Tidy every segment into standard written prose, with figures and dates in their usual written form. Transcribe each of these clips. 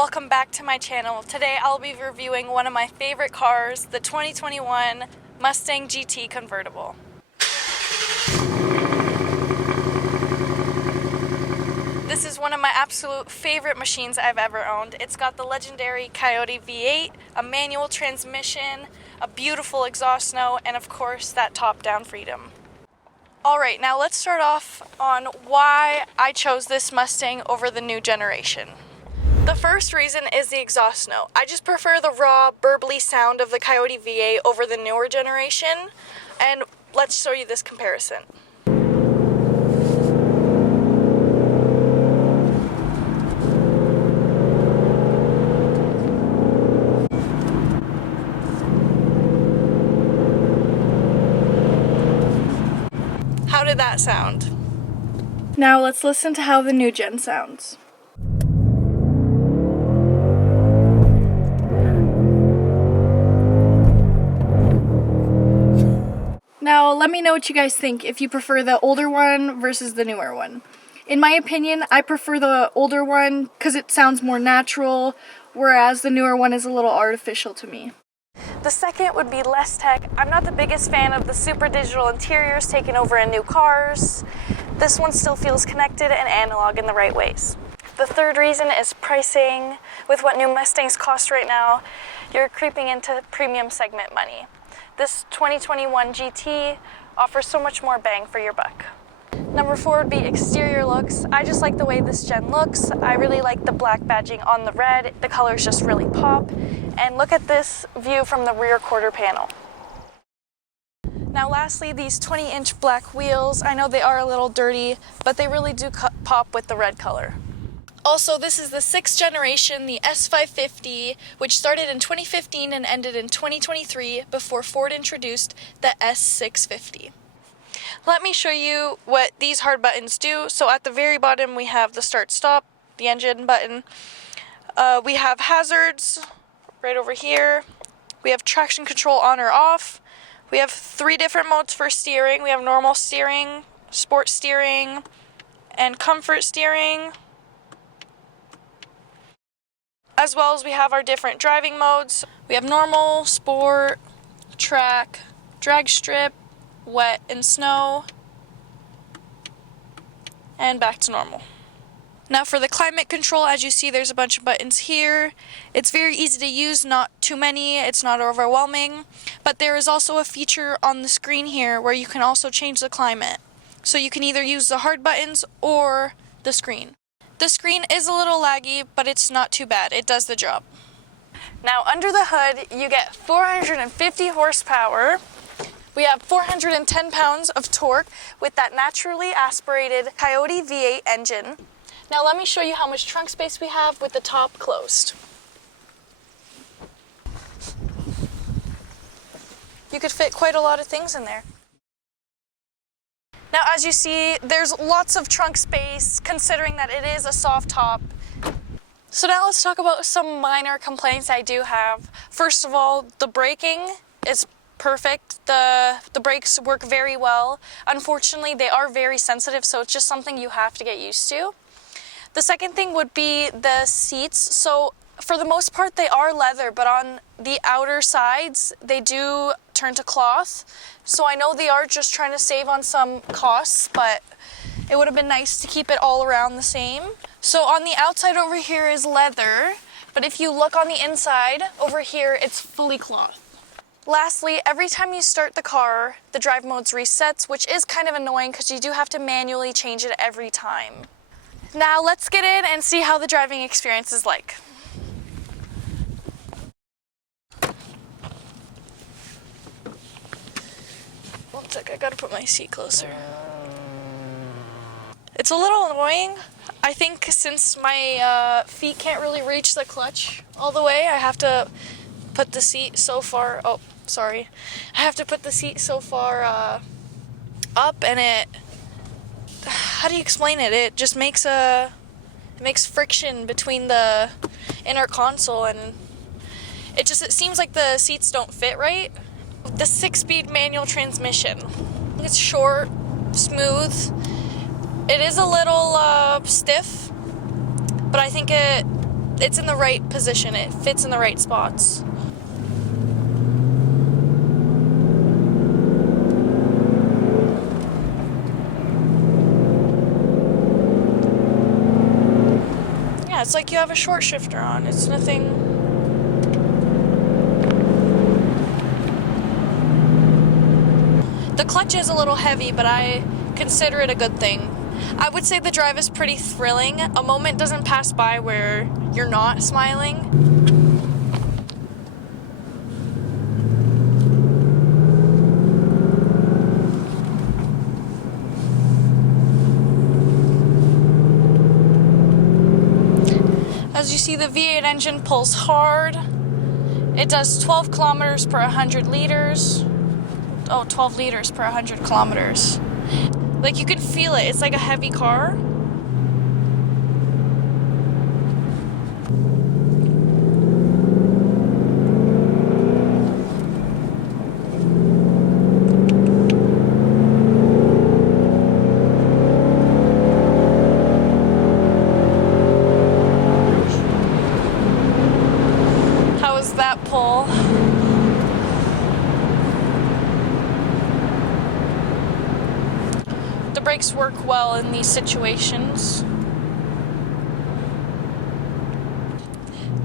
welcome back to my channel. Today I'll be reviewing one of my favorite cars, the 2021 Mustang GT Convertible. This is one of my absolute favorite machines I've ever owned. It's got the legendary Coyote V8, a manual transmission, a beautiful exhaust note, and of course that top-down freedom. Alright, now let's start off on why I chose this Mustang over the new generation. The first reason is the exhaust note. I just prefer the raw, burbly sound of the Coyote V8 over the newer generation, and let's show you this comparison. How did that sound? Now let's listen to how the new gen sounds. Now let me know what you guys think, if you prefer the older one versus the newer one. In my opinion, I prefer the older one because it sounds more natural, whereas the newer one is a little artificial to me. The second would be less tech. I'm not the biggest fan of the super digital interiors taking over in new cars. This one still feels connected and analog in the right ways. The third reason is pricing. With what new Mustangs cost right now, you're creeping into premium segment money. This 2021 GT offers so much more bang for your buck. Number 4 would be exterior looks. I just like the way this gen looks. I really like the black badging on the red. The colors just really pop. And look at this view from the rear quarter panel. Now lastly, these 20-inch black wheels. I know they are a little dirty, but they really do pop with the red color. Also, this is the 6th generation, the S550, which started in 2015 and ended in 2023 before Ford introduced the S650. Let me show you what these hard buttons do. So at the very bottom we have the start-stop, the engine button. We have hazards right over here. We have traction control on or off. We have 3 different modes for steering. We have normal steering, sport steering, and comfort steering. As well as we have our different driving modes. We have normal, sport, track, drag strip, wet and snow, and back to normal. Now for the climate control, as you see, there's a bunch of buttons here. It's very easy to use, not too many, it's not overwhelming, but there is also a feature on the screen here where you can also change the climate. So you can either use the hard buttons or the screen. The screen is a little laggy, but it's not too bad. It does the job. Now under the hood, you get 450 horsepower. We have 410 pounds of torque with that naturally aspirated Coyote V8 engine. Now let me show you how much trunk space we have with the top closed. You could fit quite a lot of things in there. Now as you see, there's lots of trunk space considering that it is a soft top. So now let's talk about some minor complaints I do have. First of all, the braking is perfect. The brakes work very well. Unfortunately, they are very sensitive, so it's just something you have to get used to. The second thing would be the seats. So for the most part, they are leather, but on the outer sides, they do turn to cloth. So I know they are just trying to save on some costs, but it would have been nice to keep it all around the same. So on the outside over here is leather, but if you look on the inside over here, it's fully cloth. Lastly, every time you start the car, the drive modes resets, which is kind of annoying because you do have to manually change it every time. Now let's get in and see how the driving experience is like. One sec, I gotta put my seat closer. It's a little annoying. I think since my feet can't really reach the clutch all the way, I have to put the seat so far, I have to put the seat so far up, and how do you explain it? It just makes friction between the inner console, and it seems like the seats don't fit right. The 6-speed manual transmission. It's short, smooth. It is a little stiff, but I think it it's in the right position. It fits in the right spots. Yeah, it's like you have a short shifter on. It's nothing. The clutch is a little heavy, but I consider it a good thing. I would say the drive is pretty thrilling. A moment doesn't pass by where you're not smiling. As you see, the V8 engine pulls hard. It does 12 kilometers per 100 liters. Oh, 12 liters per 100 kilometers. Like, you can feel it. It's like a heavy car. How was that pull? The brakes work well in these situations.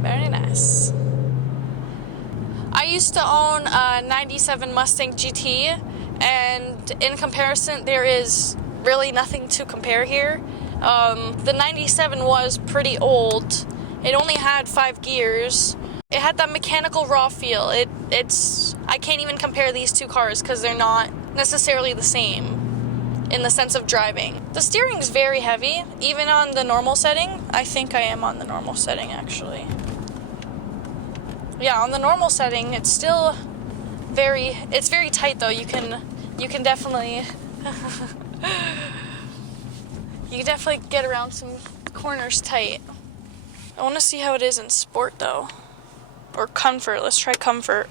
Very nice. I used to own a 97 Mustang GT, and in comparison, there is really nothing to compare here. The 97 was pretty old. It only had 5 gears. It had that mechanical raw feel. I can't even compare these two cars because they're not necessarily the same in the sense of driving. The steering's very heavy, even on the normal setting. I think I am on the normal setting, actually. Yeah, on the normal setting, it's still it's very tight though. You can definitely, you can definitely get around some corners tight. I want to see how it is in sport though. Or comfort. Let's try comfort.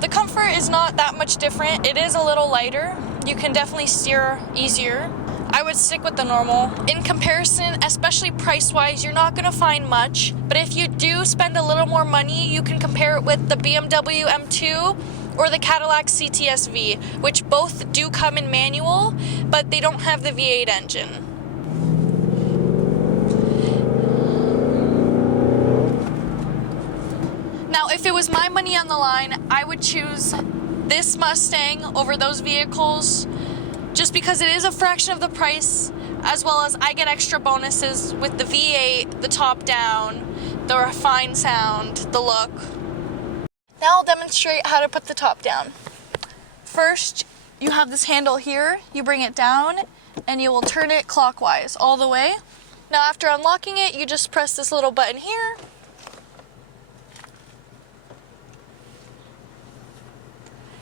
The comfort is not that much different. It is a little lighter. You can definitely steer easier. I would stick with the normal. In comparison, especially price-wise, you're not gonna find much, but if you do spend a little more money, you can compare it with the BMW M2 or the Cadillac CTS-V, which both do come in manual, but they don't have the V8 engine. Now, if it was my money on the line, I would choose this Mustang over those vehicles, just because it is a fraction of the price, as well as I get extra bonuses with the V8, the top down, the refined sound, the look. Now I'll demonstrate how to put the top down. First, you have this handle here, you bring it down, and you will turn it clockwise all the way. Now after unlocking it, you just press this little button here,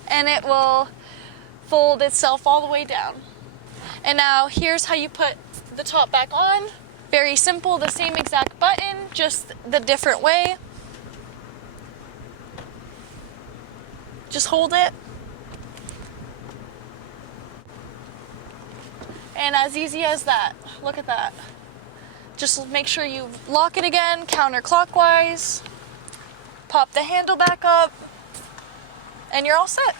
and it will fold itself all the way down. And now here's how you put the top back on. Very simple, the same exact button, just the different way. Just hold it. And as easy as that. Look at that. Just make sure you lock it again, counterclockwise. Pop the handle back up, and you're all set.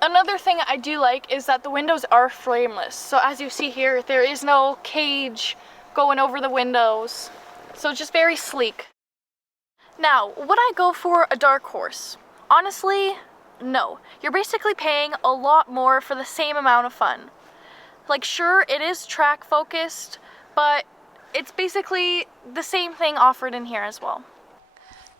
Another thing I do like is that the windows are frameless. So as you see here, there is no cage going over the windows. So it's just very sleek. Now, would I go for a dark horse? Honestly, no. You're basically paying a lot more for the same amount of fun. Like, sure, it is track focused, but it's basically the same thing offered in here as well.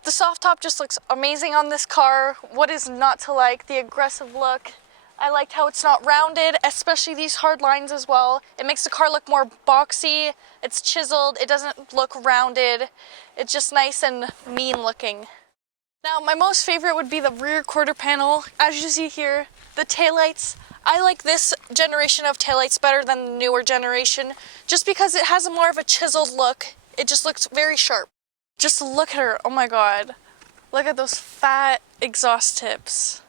The soft top just looks amazing on this car. What is not to like? The aggressive look. I liked how it's not rounded, especially these hard lines as well. It makes the car look more boxy. It's chiseled. It doesn't look rounded. It's just nice and mean looking. Now, my most favorite would be the rear quarter panel. As you see here, the taillights. I like this generation of taillights better than the newer generation, just because it has more of a chiseled look. It just looks very sharp. Just look at her, oh my god. Look at those fat exhaust tips.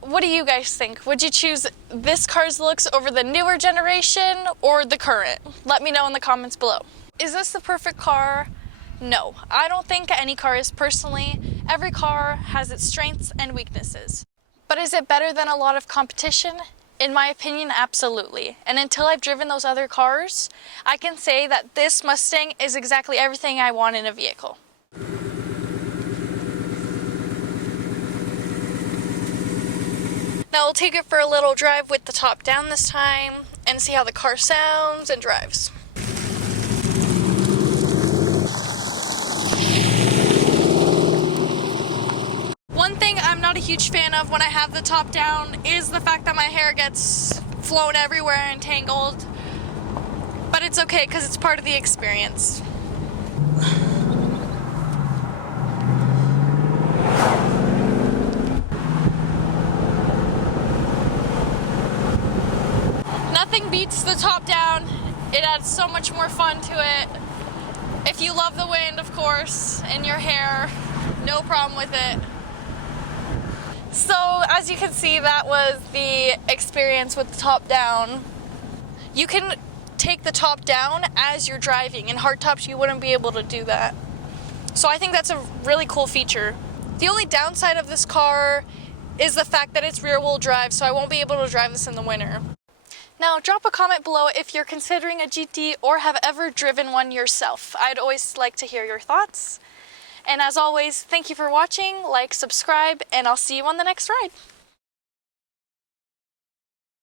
What do you guys think? Would you choose this car's looks over the newer generation or the current? Let me know in the comments below. Is this the perfect car? No, I don't think any car is personally. Every car has its strengths and weaknesses. But is it better than a lot of competition? In my opinion, absolutely. And until I've driven those other cars, I can say that this Mustang is exactly everything I want in a vehicle. Now we'll take it for a little drive with the top down this time and see how the car sounds and drives. One thing I'm not a huge fan of when I have the top down is the fact that my hair gets flown everywhere and tangled. But it's okay because it's part of the experience. Nothing beats the top down. It adds so much more fun to it. If you love the wind, of course, in your hair, no problem with it. So, as you can see, that was the experience with the top down. You can take the top down as you're driving. In hardtops, you wouldn't be able to do that. So I think that's a really cool feature. The only downside of this car is the fact that it's rear-wheel drive, so I won't be able to drive this in the winter. Now, drop a comment below if you're considering a GT or have ever driven one yourself. I'd always like to hear your thoughts. And as always, thank you for watching, like, subscribe, and I'll see you on the next ride.